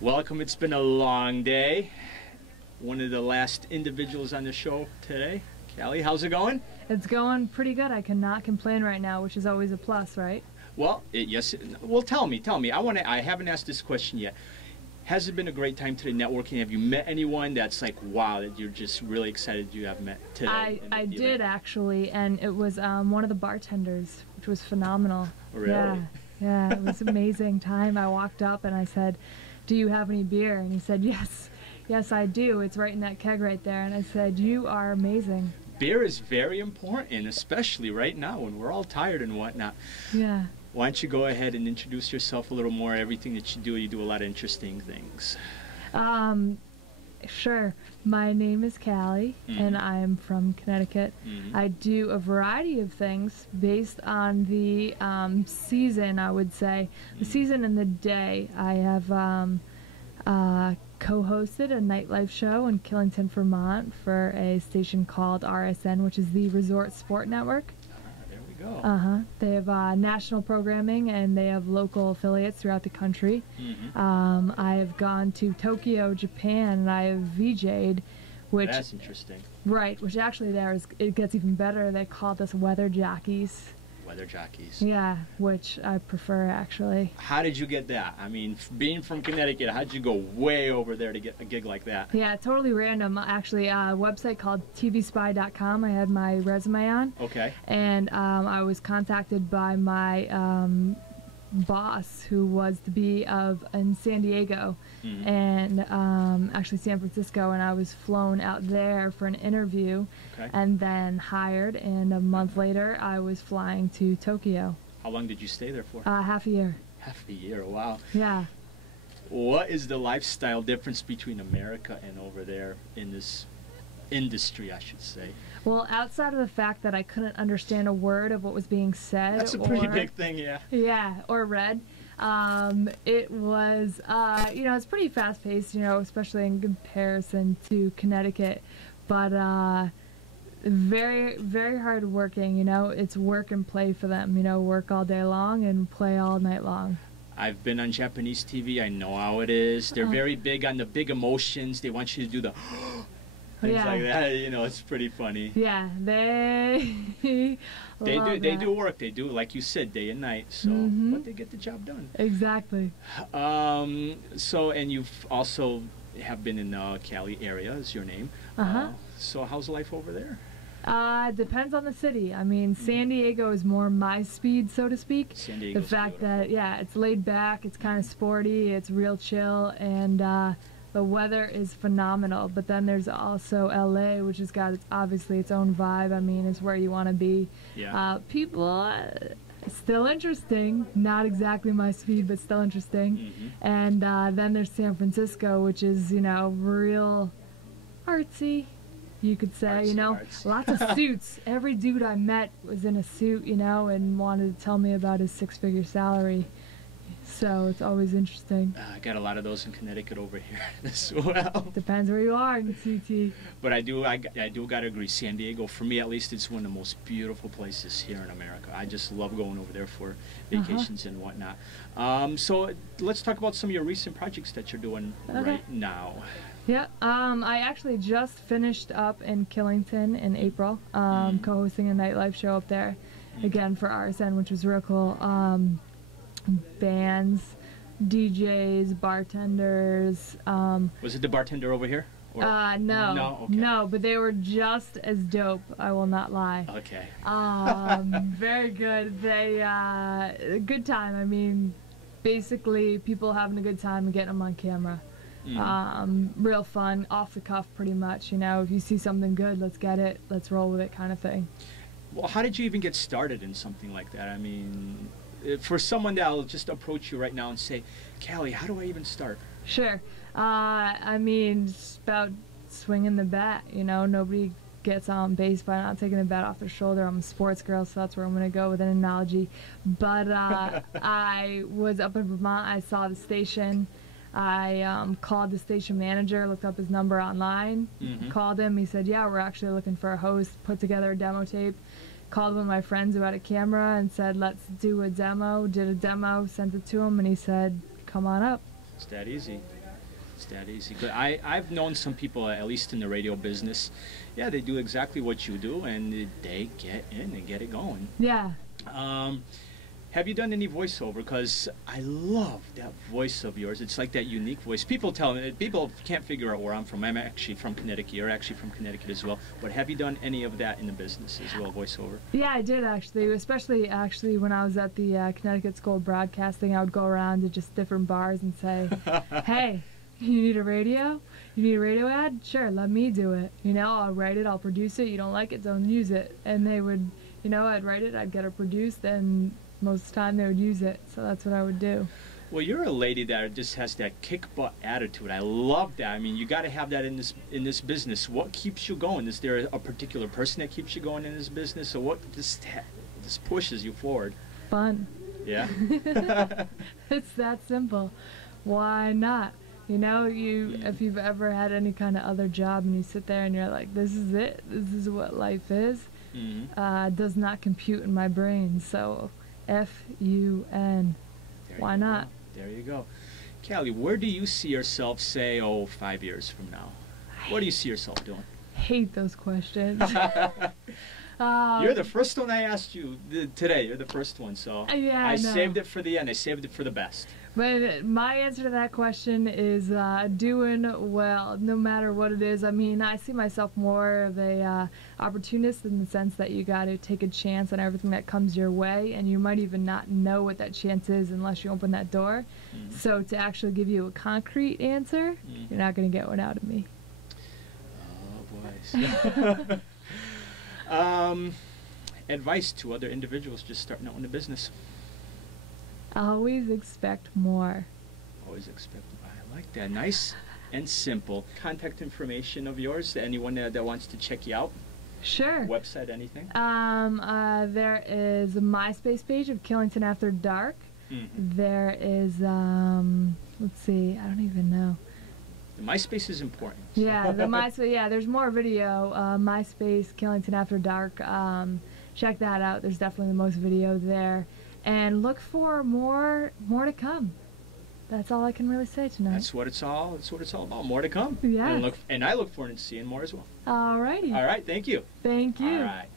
Welcome. It's been a long day. One of the last individuals on the show today. Callie, how's it going? It's going pretty good. I cannot complain right now, which is always a plus, right? Well, yes. Well, tell me. I haven't asked this question yet. Has it been a great time today networking? Have you met anyone that's like, wow, that you're just really excited you have met today? I did actually, and it was one of the bartenders, which was phenomenal. Really? Yeah, it was an amazing time. I walked up and I said, "Do you have any beer?" And he said, Yes, I do. It's right in that keg right there." And I said, "You are amazing." Beer is very important, especially right now when we're all tired and whatnot. Yeah. Why don't you go ahead and introduce yourself a little more? Everything that you do a lot of interesting things. Sure. My name is Callie, and I'm from Connecticut. I do a variety of things based on the season, I would say. The season and the day. I have co-hosted a nightlife show in Killington, Vermont for a station called RSN, which is the Resort Sport Network. There we go. They have national programming and they have local affiliates throughout the country. I have gone to Tokyo, Japan, and I have VJ'd, which that's interesting. Right, which actually it gets even better. They called us weather jockeys. Weather jockeys. Yeah, which I prefer actually. How did you get that? I mean, being from Connecticut, how did you go way over there to get a gig like that? Yeah, totally random. Actually, a website called tvspy.com. I had my resume on. Okay. And I was contacted by my boss, who was to be in San Diego and actually San Francisco, and I was flown out there for an interview and then hired, and a month later I was flying to Tokyo. How long did you stay there for? Half a year. Half a year, wow. Yeah. What is the lifestyle difference between America and over there in this industry, I should say? Well, outside of the fact that I couldn't understand a word of what was being said. That's a pretty big thing, yeah. Yeah, or read. It was, it's pretty fast-paced, especially in comparison to Connecticut. But very, very hard-working, It's work and play for them, work all day long and play all night long. I've been on Japanese TV. I know how it is. They're very big on the big emotions. They want you to do the things like that. It's pretty funny. Yeah, they do work. They do, like you said, day and night. So, but they get the job done. Exactly. So, and you've also have been in the Cali area, is your name. So, how's life over there? Depends on the city. I mean, San Diego is more my speed, so to speak. San Diego's the fact beautiful. that, it's laid back, it's kind of sporty, it's real chill, and the weather is phenomenal. But then there's also LA, which has got obviously its own vibe. I mean, it's where you want to be. Yeah. People, still interesting. Not exactly my speed, but still interesting. And then there's San Francisco, which is, real artsy, you could say. Artsy. Lots of suits. Every dude I met was in a suit, and wanted to tell me about his six-figure salary. So it's always interesting. I got a lot of those in Connecticut over here as well. Depends where you are in CT. But I do gotta agree. San Diego, for me at least, it's one of the most beautiful places here in America. I just love going over there for vacations and whatnot. So let's talk about some of your recent projects that you're doing right now. Yeah, I actually just finished up in Killington in April, co-hosting a nightlife show up there, again for RSN, which was real cool. Bands, DJs, bartenders. Was it the bartender over here? Or? No. No? Okay. No, but they were just as dope, I will not lie. Okay. Very good. Good time. I mean, basically people having a good time and getting them on camera. Real fun, off the cuff pretty much, if you see something good, let's get it, let's roll with it kind of thing. Well, how did you even get started in something like that? I mean, for someone that'll just approach you right now and say, Callie, how do I even start? Sure. I mean, it's about swinging the bat, nobody gets on base by not taking the bat off their shoulder. I'm a sports girl, so that's where I'm going to go with an analogy. But I was up in Vermont, I saw the station. I called the station manager, looked up his number online, called him. He said, yeah, we're actually looking for a host, put together a demo tape. Called one of my friends who had a camera and said, let's do a demo. Did a demo, sent it to him, and he said, come on up. It's that easy. It's that easy. But I've known some people, at least in the radio business, yeah, they do exactly what you do, and they get in and get it going. Yeah. Have you done any voiceover? Because I love that voice of yours. It's like that unique voice. People tell me, people can't figure out where I'm from. I'm actually from Connecticut. You're actually from Connecticut as well. But have you done any of that in the business as well, voiceover? Yeah, I did actually, especially when I was at the Connecticut School of Broadcasting. I would go around to just different bars and say, hey, you need a radio? You need a radio ad? Sure, let me do it. You know, I'll write it, I'll produce it. You don't like it, don't use it. And they would, you know, I'd write it, I'd get it produced, and most of the time they would use it. So that's what I would do. Well, you're a lady that just has that kick butt attitude. I love that. I mean, you got to have that in this business. What keeps you going? Is there a particular person that keeps you going in this business, or what just pushes you forward? Fun. Yeah. It's that simple. Why not? You know, if you've ever had any kind of other job and you sit there and you're like, this is it, this is what life is, does not compute in my brain. So, F-U-N. Why not? There you go. Callie, where do you see yourself, say, 5 years from now? What do you see yourself doing? Hate those questions. You're the first one I asked you today. You're the first one, so yeah, I saved it for the end. I saved it for the best. But my answer to that question is doing well, no matter what it is. I mean, I see myself more of a opportunist in the sense that you got to take a chance on everything that comes your way, and you might even not know what that chance is unless you open that door. So to actually give you a concrete answer, you're not going to get one out of me. Oh, boys. Advice to other individuals just starting out in the business. Always expect more. Always expect more. I like that. Nice and simple. Contact information of yours to anyone that wants to check you out? Sure. Website, anything? There is a MySpace page of Killington After Dark. There is, let's see, I don't even know. The MySpace is important. Yeah, the MySpace. Yeah, there's more video. MySpace, Killington After Dark. Check that out. There's definitely the most video there. And look for more to come. That's all I can really say tonight. That's what it's all about. More to come. Yeah. And I look forward to seeing more as well. Alrighty. All right. Thank you. Thank you. All right.